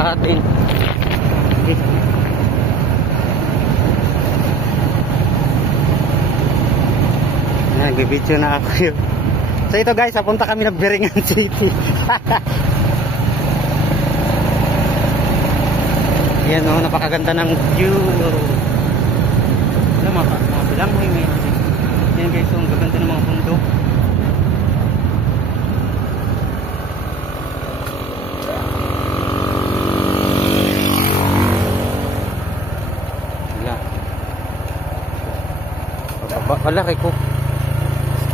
atin. Nagbibidyo na ako yun. So ito guys, papunta kami ng Biringan City. Yan o, napakaganda ng view. Alam mo, mga bilang mo yung yan guys, ang gaganda ng mga bundok. Wala kay ko.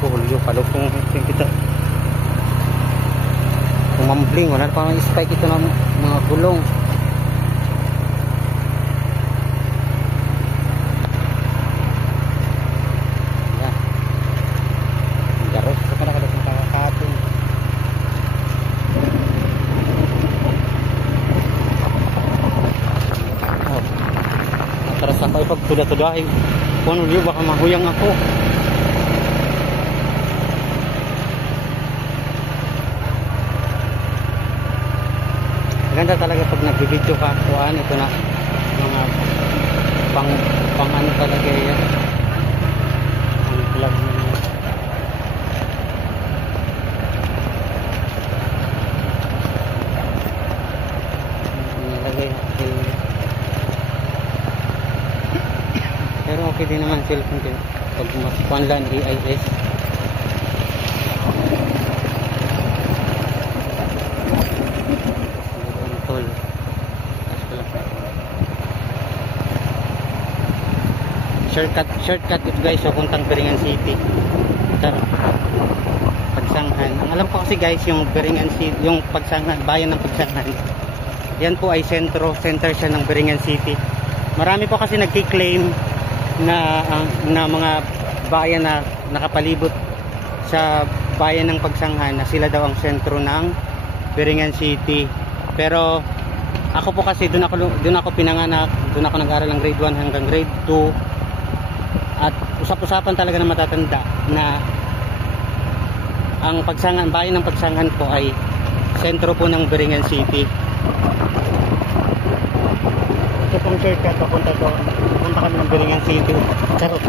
Kulyo palukong kita. Kumambling, wala pa mang spike ito ng mga gulong. Yan. Garos pa na kada sa kakatong. Atras ako ipagtuda-tudahin. Kung ano baka mahuyang ako. Ganda talaga pag nag-video ka. Kuhaan, ito na mga pang ano talaga yan. Ang vlog mo. Nilagay ako. Pero okay din naman cellphone din. Pag mas panlan EIS. Shortcut it guys, so puntang Biringan City. Pagsanghan. Ang alam ko kasi guys, yung Biringan City, yung Pagsanghan, bayan ng Pagsanghan. Yan po ay center siya ng Biringan City. Marami po kasi nagki-claim na mga bayan na nakapalibot sa bayan ng Pagsanghan na sila daw ang sentro ng Biringan City. Pero ako po kasi doon ako pinanganak, doon ako nag-aral ng grade 1 hanggang grade 2. At usap-usapan talaga na matatanda na ang Pagsanghan, bayan ng Pagsanghan po ay sentro po ng Biringan City. Ito pong shortcut papunta doon. Punta kami ng Biringan City. Charot.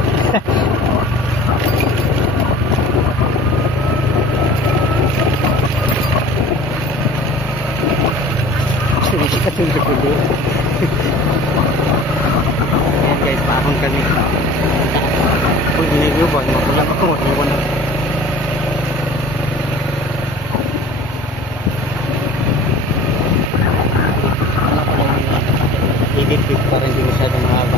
Ayan guys, paahon kami. Uy, ginigluban. Magulang ako. Iwan na. Higit-higit pa rin, hindi masyadong mahaba.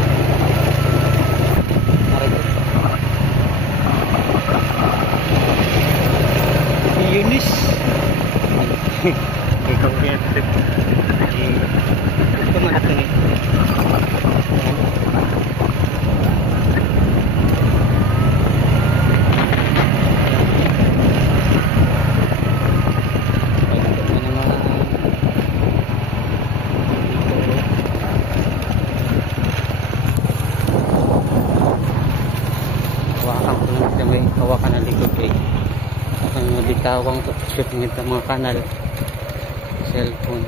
Si Eunice. Ikaw yan. Ito man ito ni. May hawakan na likod kay ang bitawang shoot ng mga kanal cellphone.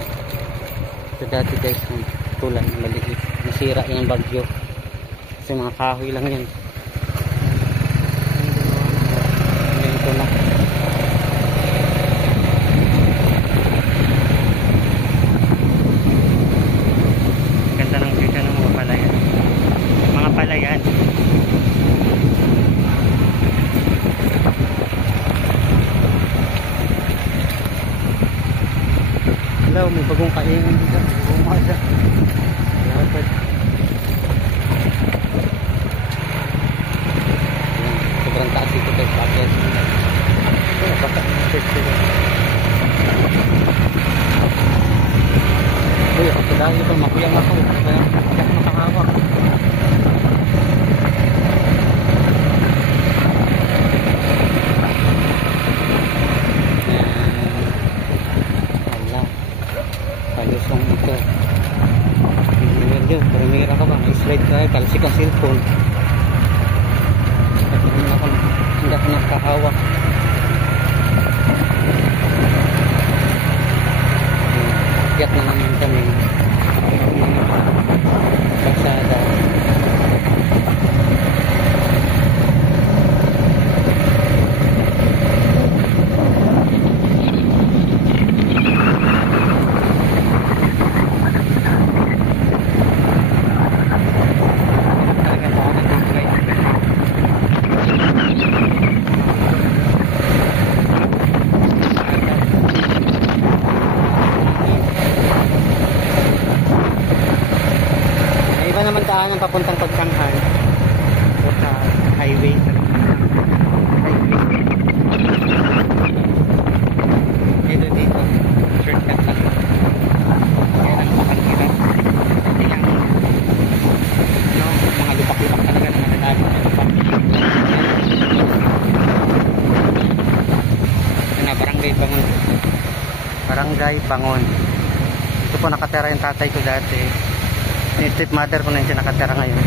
So dati guys yung tulan maliit nasira yung bagyo kasi mga kahoy lang yan. Ito na ganda ng view ng mga palayan. Hello, may bagong kainan dito. Umaga. Lapad. Sobrang taas dito guys. Bakit? Baka uy, ako dahil ito. Makuyang ako. Kaya ako nakahawak. Palusong ito. Primera ka ba? Slide ka, kalsik ang cellphone. Hindi ako nakahawak. Akyat na naman kami. Barangay Bangon. Ito po nakatira yung tatay ko dati. Yung stepmother ko na yung nakatira ngayon.